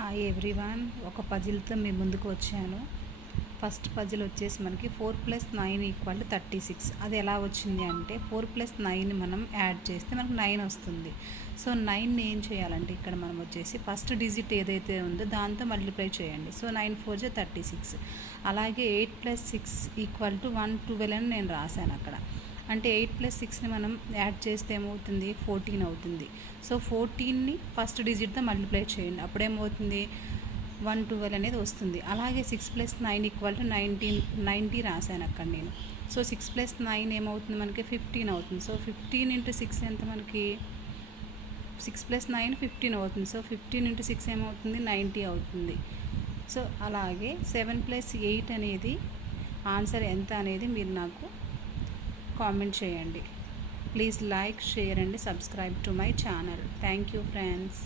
Hi everyone, ఒక పజిల్తో మీ ముందుకు వచ్చాను. ఫస్ట్ పజిల్ వచ్చేసి మనకి 4 + 9 = 36. అది ఎలా వచ్చింది అంటే 4 + 9 మనం యాడ్ చేస్తే మనకు 9 వస్తుంది. సో 9ని ఏం చేయాలంటే ఇక్కడ మనం వచ్చేసి ఫస్ట్ డిజిట్ ఏదైతే ఉందో దాంతో మల్టిప్లై చేయండి. సో 9 × 4 = 36. అలాగే 8 + 6 = 112 అని నేను రాశాను అక్కడ. అంటే 8 + 6ని మనం యాడ్ చేస్తే ఏమవుతుంది, 14 అవుతుంది. సో 14ని ఫస్ట్ డిజిట్తో మల్టిప్లై చేయండి, అప్పుడేమవుతుంది 112 అనేది వస్తుంది. అలాగే 6 + 9 = 90 రాశాను అక్కడ నేను. సో 6 + 9 ఏమవుతుంది, మనకి 15 అవుతుంది. సో 15 × 6 ఎంత, మనకి 6 + 9 15 అవుతుంది. సో 15 × 6 ఏమవుతుంది, 90 అవుతుంది. సో అలాగే 7 + 8 అనేది ఆన్సర్ ఎంత అనేది మీరు నాకు కామెంట్ చేయండి. Please like, share and subscribe to my channel. Thank you friends.